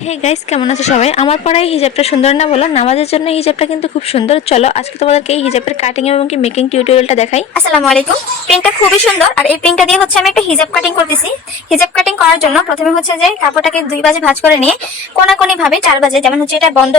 Hey guys, কেমন আছো সবাই? আমার পরে এই হিজাবটা সুন্দর না বলো? নামাজের জন্য হিজাবটা কিন্তু খুব সুন্দর। চলো আজকে তোমাদেরকে এই হিজাবের কাটিং এবং কি মেকিং টিউটোরিয়ালটা দেখাই। আসসালামু আলাইকুম। প্রিন্টটা খুবই সুন্দর আর এই প্রিন্টটা দিয়ে আমি একটা হিজাব কাটিং করতেছি। হিজাব কাটিং করার জন্য প্রথমে যে কাপড়টাকে দুই ভাঁজে ভাঁজ করে নিয়ে কোনাকুনি ভাবে চার ভাঁজে, যেমন এটা বন্ধ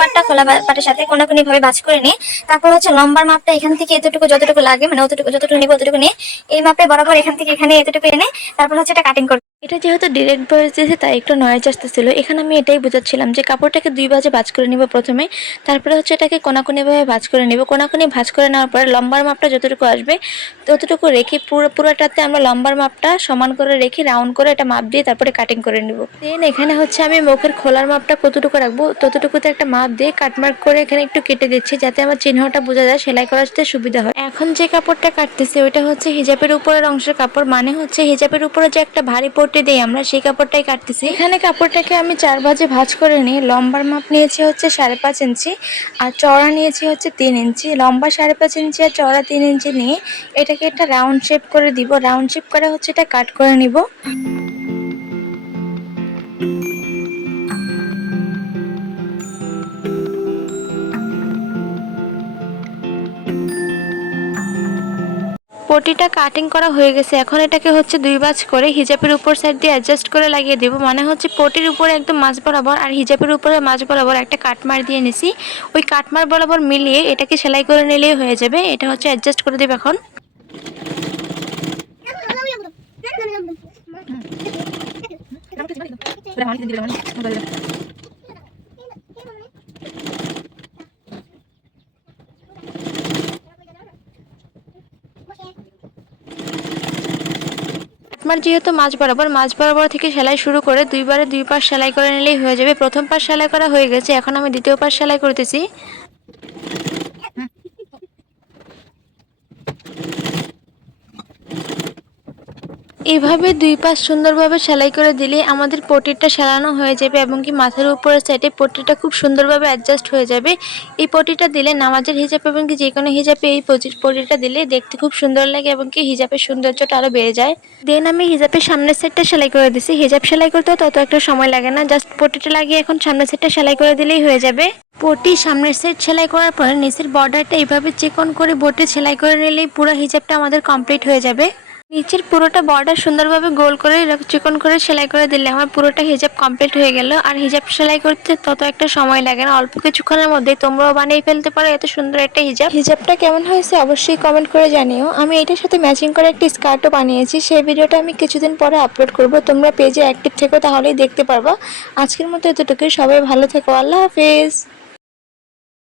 পাটটা খোলা পাটের সাথে কোনাকুনি ভাবে ভাঁজ করে নিয়ে তারপর লম্বার মাপটা এখান থেকে এতটুকু যতটুকু লাগে, মানে যতটুকু নিব অতটুকু নিয়ে এই মাপে বরাবর এখান থেকে এখানে এতটুকু এনে তারপর এটা কাটিং করব। এটা যেহেতু ডিরেক্ট ভয়েস দিয়েছে তাই একটু নয়েজ আসতেছিল। এখানে আমি এটাই বোঝাচ্ছিলাম যে কাপড়টাকে দুই ভাঁজে ভাঁজ করে নিব প্রথমে, তারপরে এটাকে কোনাকুনিভাবে ভাঁজ করে নিব। কোনাকুনি ভাঁজ করে নেওয়ার পরে লম্বার মাপটা যতটুকু আসবে ততটুকু রেখে পুরোটাতে আমরা লম্বার মাপটা সমান করে রেখে রাউন্ড করে এটা মাপ দিয়ে তারপরে কাটিং করে নিব। দেন এখানে আমি মুখের খোলার মাপটা কতটুকু রাখবো ততটুকুতে একটা মাপ দিয়ে কাটমার্ক করে এখানে একটু কেটে দিচ্ছি যাতে আমার চিহ্নটা বোঝা যায়, সেলাই করাতে সুবিধা হয়। এখন যে কাপড়টা কাটতেছি ওইটা হিজাবের উপরের অংশের কাপড়, মানে হিজাবের উপরে যে একটা ভারী পট্টি দেই আমরা সেই কাপড়টাই কাটতেছি। এখানে কাপড়টাকে আমি চার ভাঁজে ভাঁজ করে নিই। লম্বার মাপ নিয়েছি 5.5 ইঞ্চি আর চওড়া নিয়েছি 3 ইঞ্চি। লম্বা 5.5 ইঞ্চি আর চওড়া 3 ইঞ্চি নিয়ে এটাকে একটা রাউন্ড শেপ করে দিব। রাউন্ড শেপ করে এটা কাট করে নিব। পটিটা কাটিং করা হয়ে গেছে। এখন এটাকে দুই ভাঁজ করে হিজাবের উপর সাইড দিয়ে অ্যাডজাস্ট করে লাগিয়ে দেব। মানে পটির উপরে একদম মাঝ বরাবর আর হিজাবের উপরে মাঝ বরাবর একটা কাটমার দিয়ে নিছি। ওই কাটমার বরাবর মিলিয়ে এটাকে সেলাই করে নিলেই হয়ে যাবে। এটা অ্যাডজাস্ট করে দেব এখন। আমার যেহেতু মাঝ বরাবর থেকে সেলাই শুরু করে দুইবারে দুই পাশ সেলাই করে নিলেই হয়ে যাবে। প্রথম পাশ সেলাই করা হয়ে গেছে, এখন আমি দ্বিতীয় পাশ সেলাই করতেছি। এভাবে দুই পাশ সুন্দরভাবে সেলাই করে দিলে আমাদের পটিটা সেলানো হয়ে যাবে এবং কি মাথার উপরের সাইডে পটিটা খুব সুন্দরভাবে অ্যাডজাস্ট হয়ে যাবে। এই পটিটা দিলে নামাজের হিজাব এবং কি যে কোনো হিজাবে এই পটিটা দিলে দেখতে খুব সুন্দর লাগে এবং কি হিজাবের সৌন্দর্যটা আরও বেড়ে যায়। দেন আমি হিজাবের সামনের সাইডটা সেলাই করে দিছি। হিজাব সেলাই করতেও তত একটা সময় লাগে না, জাস্ট পটিটা লাগিয়ে এখন সামনের সাইডটা সেলাই করে দিলেই হয়ে যাবে। পটি সামনের সাইড সেলাই করার পরে নিচের বর্ডারটা এইভাবে চিকন করে বটে সেলাই করে নিলেই পুরো হিজাবটা আমাদের কমপ্লিট হয়ে যাবে। নিচের পুরোটা বর্ডার সুন্দরভাবে গোল করে চিকন করে সেলাই করে দিলে আমার পুরোটা হিজাব কমপ্লিট হয়ে গেল। আর হিজাব সেলাই করতে তত একটা সময় লাগে না, অল্প কিছুক্ষণের মধ্যে তোমরাও বানিয়ে ফেলতে পারো এত সুন্দর একটা হিজাব। হিজাবটা কেমন হয়েছে অবশ্যই কমেন্ট করে জানিও। আমি এটার সাথে ম্যাচিং করে একটি স্কার্টও বানিয়েছি, সেই ভিডিওটা আমি কিছুদিন পরে আপলোড করব। তোমরা পেজে অ্যাক্টিভ থেকো, তাহলেই দেখতে পারবা। আজকের মতো এতটুকুই। সবাই ভালো থেকো। আল্লাহ হাফেজ।